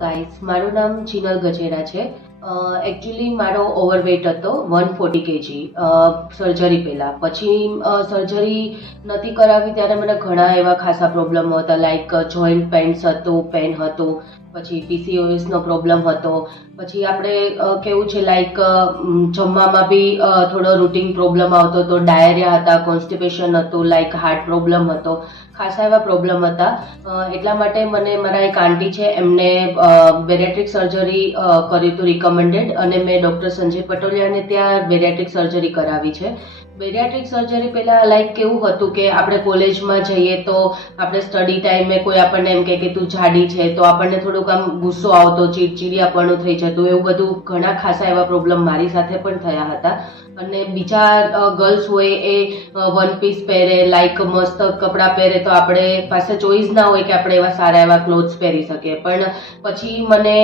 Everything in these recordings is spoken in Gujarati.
ગાઈસ, મારું નામ ચિનલ ગજેરા છે. એકચ્યુઅલી મારો ઓવરવેટ હતો 140 kg સર્જરી પહેલાં. પછી સર્જરી નથી કરાવી ત્યારે મને ઘણા એવા ખાસા પ્રોબ્લેમ હતા, લાઈક જોઈન્ટ પેન હતું, પછી PCOSનો પ્રોબ્લેમ હતો. પછી આપણે કેવું છે, લાઈક જમવામાં બી થોડો રૂટીન પ્રોબ્લેમ આવતો હતો, ડાયરિયા હતા, કોન્સ્ટિપેશન હતું, લાઈક હાર્ટ પ્રોબ્લેમ હતો, ખાસા એવા પ્રોબ્લેમ હતા. એટલા માટે મને મારા એક આંટી છે, એમને બેરિયાટ્રિક સર્જરી કર્યું હતું રિકમેન્ડેડ, અને મેં ડૉક્ટર સંજય પટોલિયાને ત્યાં બેરિયાટ્રિક સર્જરી કરાવી છે. બેરિયાટ્રિક સર્જરી પહેલાં લાઈક કેવું હતું કે આપણે કોલેજમાં જઈએ તો આપણે સ્ટડી ટાઈમે કોઈ આપણને એમ કહે કે તું જાડી છે, તો આપણને થોડુંક આમ ગુસ્સો આવતો, ચીડચીડિયાપણું થઈ જતું, એવું બધું ઘણા ખાસા એવા પ્રોબ્લેમ મારી સાથે પણ થયા હતા. અને બીજા ગર્લ્સ હોય એ વન પીસ પહેરે, લાઈક મસ્ત કપડાં પહેરે, તો આપણે પાસે ચોઈસ ના હોય કે આપણે એવા સારા એવા ક્લોથ્સ પહેરી શકીએ. પણ પછી મને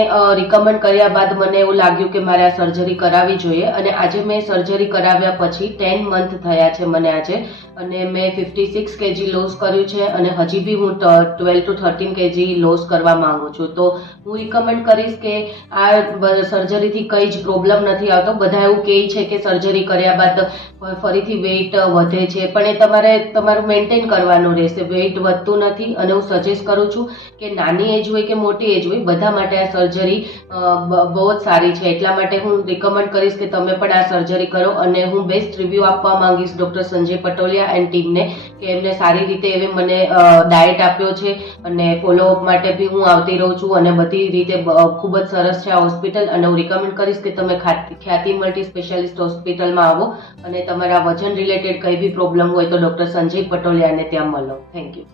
રિકમેન્ડ કર્યા બાદ મને એવું લાગ્યું કે મારે આ સર્જરી કરાવવી જોઈએ, અને આજે મેં સર્જરી કરાવ્યા પછી 10 મંથ થયા છે મને આજે, અને મેં 56 kg લોસ કર્યું છે, અને હજી બી હું 12 to 13 kg લોસ કરવા માંગુ છું. તો હું રિકમેન્ડ કરીશ કે આ સર્જરીથી કંઈ જ પ્રોબ્લેમ નથી આવતો. બધા એવું કહે છે કે સર્જરી કર્યા બાદ ફરીથી વેઇટ વધે છે, પણ એ તમારું મેન્ટેન કરવાનું રહેશે. વેઇટ વધતું નથી, અને હું સજેસ્ટ કરું છું કે નાની એજ હોય કે મોટી એજ હોય, બધા માટે આ સર્જરી બહુ જ સારી છે. એટલા માટે હું રિકમેન્ડ કરીશ કે તમે પણ આ સર્જરી કરો, અને હું બેસ્ટ રિવ્યૂ આપવા માંગીશ ડૉક્ટર સંજય પટોલિયા એન્ડ ટીમને, કે એમને સારી રીતે એવી મને ડાયટ આપ્યો છે, અને ફોલોઅપ માટે બી હું આવતી રહું છું, અને બધી રીતે ખૂબ જ સરસ છે આ હોસ્પિટલ. અને હું રિકમેન્ડ કરીશ કે તમે ખ્યાતિ મલ્ટી સ્પેશિયાલિસ્ટ હોસ્પિટલમાં આવો, અને તમારા વજન રિલેટેડ કંઈ બી પ્રોબ્લેમ હોય તો ડૉક્ટર સંજય પટોલિયાને ત્યાં મળો. Thank you.